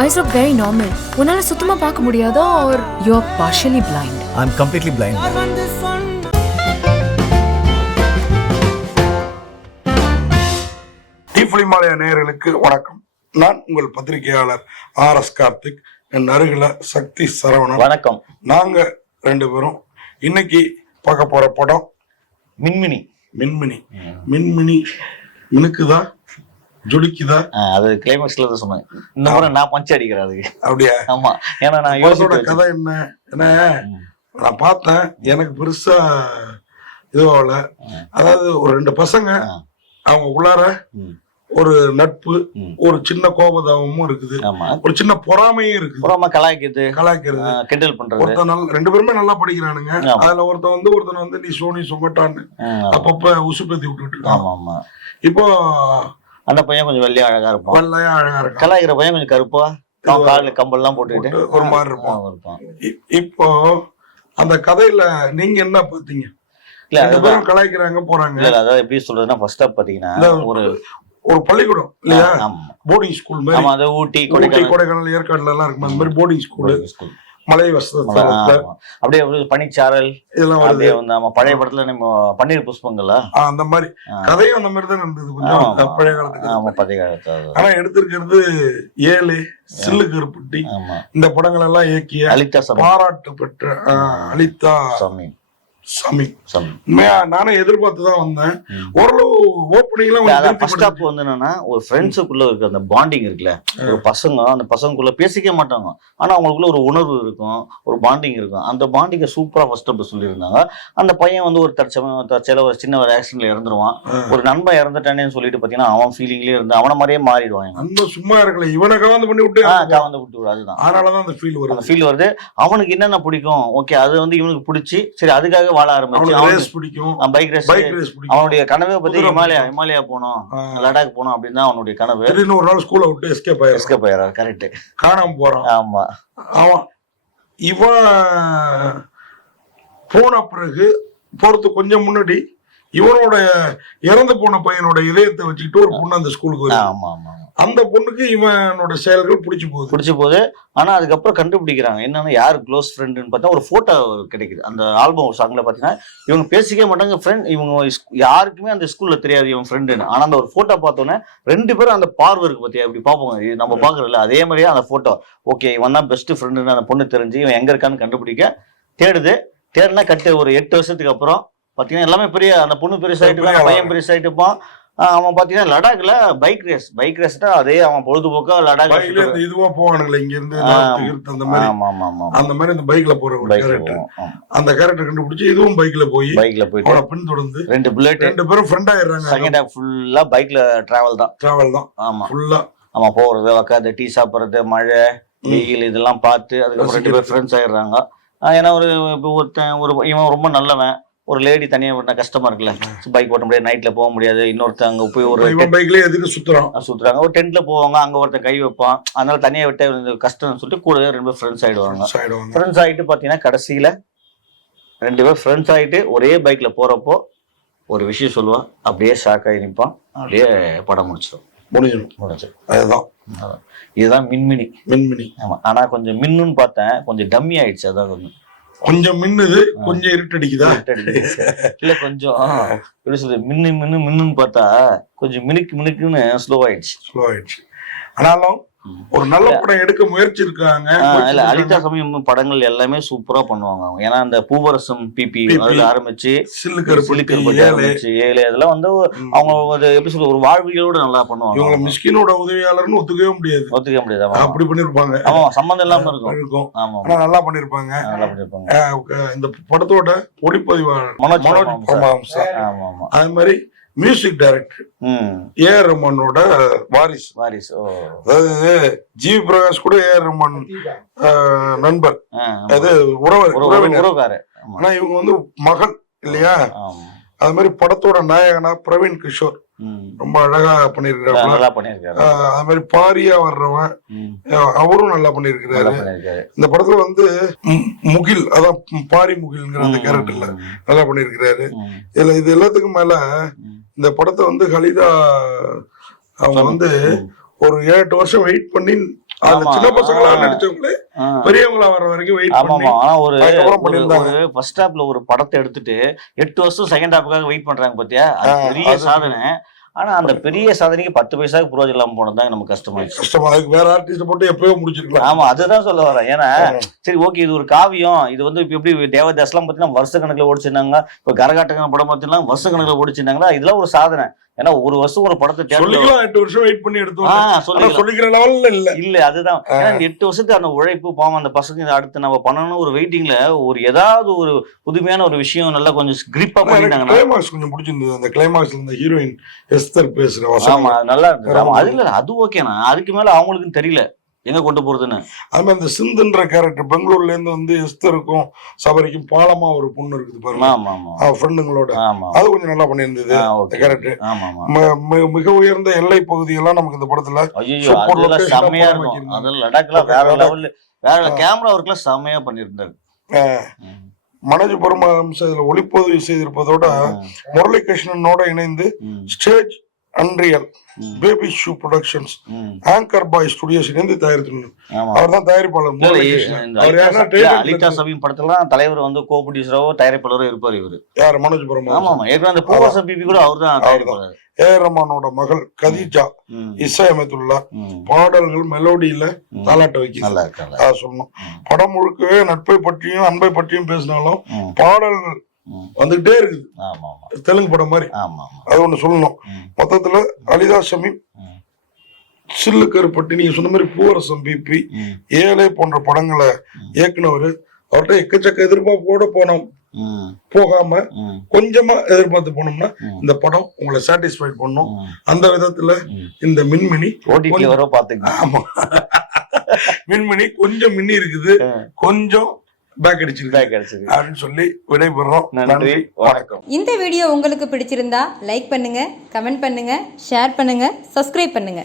eyes look very normal. உன்னால சுத்தமா பார்க்க முடியாதா or you are partially blind? I'm completely blind. தீபொலிமாலய நேயர்களுக்கு வணக்கம். நான் உங்கள் பத்திரிகையாளர் ஆர்.எஸ். கார்த்திக். என் அருகில சக்தி சரவணன். வணக்கம். நாங்க ரெண்டு பேரும் இன்னைக்கு பார்க்க போற படம் மின்மினி. மின்மினி மினுக்குதா ஜொலிக்குதா? அது கிளைமேக்ஸ்ல தான் சொன்னேன். இந்த முறை நான் பஞ்ச் அடிக்கிறேன் அதுக்கு. அப்படியா? ஆமா. ஏன்னா நான் யோசிச்சோட கதை என்ன நான் பார்த்தேன். எனக்கு பெருசா இதுவாகல. அதாவது ஒரு ரெண்டு பசங்க அவங்க உள்ளார ஒரு நட்பு, ஒரு சின்ன கோபதாபமும் இருக்குது, ஒரு சின்ன பொறாமையும் இருக்குது. பொறாம கலாய்க்கிறது, கிண்டல் பண்றது. ஒருத்தன் ரெண்டு பேருமே நல்லா படிக்கிறானுங்க. அதுல ஒருத்தன் வந்து நீ சோனி சொங்கட்டான்னு அப்பப்ப உசுப்பேத்தி விட்டுட்டு இருக்கான். இப்போ அந்த பையன் கொஞ்சம் வெள்ளையா அழகா இருப்பான். கலாய்க்கிற பையன் கொஞ்சம் கருப்பா, காலில் கம்பல் எல்லாம் போட்டுக்கிட்டு ஒரு மாதிரி இருப்பான். இப்போ அந்த கதையில நீங்க என்ன பாத்தீங்க? இல்ல ரெண்டு பேரும் கலாய்க்கிறாங்க போறாங்க. இல்ல அதாவது எப்படி சொல்றதுன்னா, ஃபர்ஸ்ட் ஆஃப் பாத்தீங்கன்னா ஒரு பள்ளிக்கூடம் இல்லையா, போர்டிங் ஸ்கூல் மாதிரி. ஊட்டி, கொடைக்கானல், ஏற்காடுல எல்லாம் இருக்கும் அந்த மாதிரி போர்டிங் ஸ்கூல். மலை வசதி அப்படியே பனிச்சாரல் இதெல்லாம் அப்படியே வந்து நம்ம பழைய படத்துல நம்ம பன்னீர் புஷ்பங்களா அந்த மாதிரி கதையும் அந்த மாதிரி தான் இருந்தது. கொஞ்சம் பழைய காலத்துக்கு. ஆனா எடுத்திருக்கிறது 7 சில்லு கருப்பட்டி. இந்த படங்கள் எல்லாம் இயக்கிய அலிதா, பாராட்டு பெற்ற அலிதா சாமி. நானே எதிர்பார்த்துதான் வந்தேன். ஓரளவு ஓப்பனிங் வந்து என்னன்னா, ஒரு ஃப்ரெண்ட்ஸுக்குள்ள இருக்க அந்த பாண்டிங் இருக்குல்ல, ஒரு பசங்க அந்த பசங்களுக்குள்ள பேசிக்க மாட்டாங்க, ஆனா அவங்களுக்குள்ள ஒரு உணர்வு இருக்கும், ஒரு பாண்டிங் இருக்கும். அந்த பாண்டிங்கை சூப்பரா ஃபர்ஸ்ட் அப்ப சொல்லியிருந்தாங்க. அந்த பையன் வந்து ஒரு தற்செயல ஒரு சின்ன ஒரு ஆக்சிடென்ட்ல இறந்துருவான். ஒரு நண்பன் இறந்துட்டானேன்னு சொல்லிட்டு பாத்தீங்கன்னா அவன் ஃபீலிங்லயே இருந்து அவன மாதிரியே மாறிடுவான். நண்பன் சும்மா இருக்கல, இவனை கவர்ந்து பண்ணி விட்டு அதுதான். அதனாலதான் அந்த ஃபீல் வருது. அந்த ஃபீல் வருது. அவனுக்கு என்னென்ன பிடிக்கும், ஓகே அது வந்து இவனுக்கு பிடிச்சி, சரி அதுக்காக வாழ ஆரம்பிச்சு. பைக் ரேஸ் அவனுடைய கனவே பத்தி ஹிமாலயா போனோம், லடாக் போனோம் அப்படின்னு தான் அவனுடைய கனவு. ஒரு நாள் ஸ்கூலை விட்டு எஸ்கேப் ஆயிடுறாரு. கரெக்ட், காணாம போறான். ஆமா. அவன் இவன் போன பிறகு போறதுக்கு கொஞ்சம் முன்னாடி இவனோட இறந்து போன பையனோட இதயத்தை வச்சுக்கிட்டு ஒரு பொண்ணு அந்த ஸ்கூலுக்கு வருது. அந்த பொண்ணுக்கு இவனோட செயல்கள் பிடிச்சு போகுது. ஆனா அதுக்கப்புறம் கண்டுபிடிக்கிறாங்க என்னன்னா யாரு க்ளோஸ் ஃப்ரெண்டுன்னு பார்த்தா ஒரு போட்டோ கிடைக்குது. அந்த ஆல்பம் சாங்ல பாத்தீங்கன்னா இவங்க பேசிக்கவே மாட்டாங்க. ஃப்ரெண்ட் இவங்க யாருக்குமே அந்த ஸ்கூல்ல தெரியாது இவன் ஃப்ரெண்டுன்னு. ஆனா அந்த ஒரு போட்டோ பார்த்தோன்னே ரெண்டு பேரும் அந்த பார்வை இருக்கு பத்தியா, இப்படி பார்ப்போங்க நம்ம பாக்குறோம்ல, அதே மாதிரியே அந்த போட்டோ ஓகே இவன் தான் பெஸ்ட் ஃப்ரெண்டுன்னு அந்த பொண்ணு தெரிஞ்சு இவன் எங்க இருக்கான்னு கண்டுபிடிக்க தேடுனா ஒரு 8 வருஷத்துக்கு அப்புறம் பாத்தீங்கன்னா எல்லாமே பெரிய, அந்த பொண்ணு பெருசாயிட்டு பையன் பெருசாயிட்டுப்பான். அவன் பாத்தீங்கன்னா லடாக்ல பைக் ரேஸ் அதே அவன் பொழுதுபோக்கா லடாக் இதுவா போவானுங்களே இங்க இருந்து அந்த மாதிரி அந்த பைக்ல போற அந்த கேரக்டர் கண்டுபிடிச்சு இதுவும் பைக்ல போயிட்டு பின்தொடர்ந்து 2 புல்லட் 2 பேரும் ஃப்ரெண்ட் ஆயிடுறாங்க. செகண்ட் ஹாஃப் ஃபுல்லா பைக்ல டிராவல் தான். ஆமா ஃபுல்லா. ஆமா போறது, உட்காந்து டீ சாப்பிடுறது, மழை வெயில் இதெல்லாம் பார்த்து அதுக்கப்புறம் 2 பேரும் ஃப்ரெண்ட்ஸ் ஆயிடுறாங்க. ஏன்னா இவன் ரொம்ப நல்லவன், ஒரு லேடி தனியா விட கஷ்டமா இருக்குல்ல, பைக் ஓட்ட முடியாது, நைட்ல போக முடியாது, இன்னொருத்தங்க அங்க போய் ஒரு பைக்ல எதுக்கு சுத்துறாங்க, ஒரு டென்ட்ல போவாங்க, அங்க ஒருத்தன் கை வைப்பான், அதனால தனியா விட்ட கஷ்டம்னு சொல்லிட்டு கூட 2 பேர் ஃப்ரெண்ட்ஸ் ஆயிடுவாங்க. ஃப்ரெண்ட்ஸ் ஆயிட்டு பாத்தீங்கன்னா கடைசியில 2 பேர் ஃப்ரெண்ட்ஸ் ஆயிட்டு ஒரே பைக்ல போறப்போ ஒரு விஷயம் சொல்லுவான், அப்படியே ஷாக் ஆகி நிற்பான், அப்படியே படம் முடிச்சிடும். இதுதான் மின்மினி. ஆமா. ஆனா கொஞ்சம் மின்னுன்னு பார்த்தேன், கொஞ்சம் டம்மி ஆயிடுச்சு. அதான் கொஞ்சம் மின்னுது, கொஞ்சம் இருட்டடிக்குதா? இல்ல கொஞ்சம் மின்னுன்னு பார்த்தா கொஞ்சம் மினுக்குன்னு ஸ்லோ ஆயிடுச்சு. ஆனாலும் ஒரு நல்ல படம் எடுக்க முயற்சி இருக்காங்க. இல்ல அலிதா சமயம் படங்கள் எல்லாமே சூப்பரா பண்ணுவாங்க. ஏன்னா அந்த பூவரசம் பிபி அதுல ஆரம்பிச்சு ஏழு அதெல்லாம் வந்து அவங்க எப்படி சொல்ற ஒரு வாழ்வியலோட நல்லா பண்ணுவாங்க. இவங்க மிஸ்கினோட உதவியாளர்னு ஒத்துக்கவே முடியாது. அப்படி பண்ணிருப்பாங்க. ஆமா, சம்பந்தம் இல்லாம இருக்கும். ஆனா நல்லா பண்ணிருப்பாங்க. இந்த படத்தோட ஒளிப்பதிவாளர் மனோஜ். அது மாதிரி மியூசிக் டைரக்டர் ஏஆர் ரஹ்மானோட வாரிசு. அதாவது ஜிவி பிரகாஷ் கூட ஏஆர் ரஹ்மான் நண்பர், அது உறவினர். ஆனா இவங்க வந்து மகன் இல்லையா? அது மாதிரி படத்தோட நாயகனா பிரவீன் கிஷோர் ரொம்ப அழகா பண்ணிருக்காரு. அது மாதிரி பாரியா வர்றவன் அவரும் நல்லா பண்ணிருக்கிறாரு. இந்த படத்துல வந்து முகில், அதான் பாரி முகில்ங்கிற அந்த கேரக்டர்ல நல்லா பண்ணிருக்கிறாரு. இது எல்லாத்துக்கும் மேல இந்த படத்தை வந்து ஹலிதா அவங்க வந்து ஒரு 7-8 வருஷம் வெயிட் பண்ணி அதுல ஆமா. சின்ன பசங்களா நடிச்சவங்களே பெரியவங்களா வர வரைக்கும் வெயிட் பண்ணி ஆமா. ஆனா ஒரு பண்ணிருந்தாங்க. ஃபர்ஸ்ட் ஹாப்ல ஒரு படத்தை எடுத்துட்டு 8 வருஷம் செகண்ட் ஹாப்புக்காக வெயிட் பண்றாங்க பாத்தியா, அது பெரிய சாதனை. ஆனா அந்த பெரிய சாதனைக்கு 10 பைசாக்கு புரோஜனம் இல்லாம போனதுதான் நமக்கு கஷ்டமாயிடுச்சு. கஷ்டமா அதுக்கு வேற ஆர்டிஸ்ட் போட்டு எப்பயோ முடிச்சிருக்கலாம். ஆமா, அதுதான் சொல்ல வரேன். ஏன்னா சரி ஓகே, இது ஒரு காவியம், இது வந்து இப்ப எப்படி தேவதாஸ் எல்லாம் பாத்தீங்கன்னா வருஷ கணக்குல ஓடிச்சிருந்தாங்க, இப்ப கரகாட்டங்க படம் பாத்தீங்கன்னா வருஷ கணக்குல ஓடிச்சிருந்தாங்களா, இதெல்லாம் ஒரு சாதனை. ஏன்னா ஒரு வருஷம் ஒரு படத்தை சொல்லிக்கலாம் 8 வருஷம் வெயிட் பண்ணி எடுத்தோம் சொல்லிக்கிற லெவல்ல இல்ல. அதுதான். ஏன்னா 8 வருஷத்துக்கு அந்த உழைப்பு பாவம், அந்த பசங்க அடுத்து நம்ம பண்ணணும் ஒரு வெயிட்டிங்ல ஒரு ஏதாவது ஒரு புதுமையான ஒரு விஷயம் நல்லா கொஞ்சம் கிரிப்பா பண்ணிட்டாங்கன்னா. கிளைமாக்ஸ் கொஞ்சம் பிடிச்சிருந்தது. அந்த கிளைமாக்ஸ்ல இந்த ஹீரோயின் எஸ்தர் பேசுற வசனம் ஆமா நல்லா இருந்தது. ஆமா அது இல்ல, அது ஓகேண்ணா. அதுக்கு மேல அவங்களுக்கும் தெரியல எங்க கொண்டு போறதுன்னு. அது மாதிரி இந்த சிந்துன்ற கேரக்டர் பெங்களூர்ல இருந்து வந்து எஸ்தருக்கும் சபரிக்கும் பாலமா ஒரு பொண்ணு இருக்குது பாருங்க, ஃப்ரெண்டுங்களோட, அது கொஞ்சம் நல்லா பண்ணியிருந்தது கேரக்டர். மிக உயர்ந்த எல்லை பகுதியெல்லாம் நமக்கு இந்த படத்துல செம்மையா இருக்கும். அதெல்லாம் லடாக்லாம் வேற லெவல்ல, வேற கேமரா ஒர்க்லாம் செம்மையா பண்ணியிருந்தாரு. மனோஜ் பரமஹம்ச இதுல ஒளிப்பதிவு செய்திருப்பதோட முரளிகிருஷ்ணனோட இணைந்து Stage Unreal, Baby Shoe Productions, Anchor Boy Studios இணைந்து தயாரித்து அவர் தான் தயாரிப்பாளர். அலிதா சபீம் படத்துல தலைவர் வந்து கோ ப்ரொடியூசரோ தயாரிப்பாளரோ இருப்பார் இவரு. யார்? மனோஜ் பரமஹம்ச. ஆமா, ஏற்கனவே அந்த பூவாசம் பிபி கூட அவர் தான் தயாரிப்பாளர். ஏஆர் ரஹ்மானோட மகள் கதீஜா இசையமைத்துள்ளார். பாடல்கள் மெலோடியில தாலாட்ட வைக்க சொல்லணும். படம் முழுக்கவே நட்பை பற்றியும் அன்பை பற்றியும் பேசினாலும் பாடல்கள் வந்துகிட்டே இருக்குது, தெலுங்கு படம் மாதிரி. அது ஒண்ணு சொல்லணும். மொத்தத்துல அலிதா ஷமீம், சில்லு கருப்பட்டி, நீங்க சொன்ன மாதிரி பூவரசம் பிபி, ஏழை போன்ற படங்களை இயக்குனவர். அவர்கிட்ட எக்கச்சக்க எதிர்பார்ப்போட போனோம், போகாம கொஞ்சமா எதிர்பார்த்து போனோம்னா இந்த படம் உங்களை சாட்டிஸ்ஃபைட் பண்ணும். அந்த விதத்துல இந்த மின்மினி ஆமா மின்மினி கொஞ்சம் மின்னி இருக்குது, கொஞ்சம் பேக் அடிச்சிருக்கு அப்படின்னு சொல்லி விடைபெறோம். நன்றி, வணக்கம். இந்த வீடியோ உங்களுக்கு பிடிச்சிருந்தா லைக் பண்ணுங்க, கமெண்ட் பண்ணுங்க, ஷேர் பண்ணுங்க, சப்ஸ்கிரைப் பண்ணுங்க.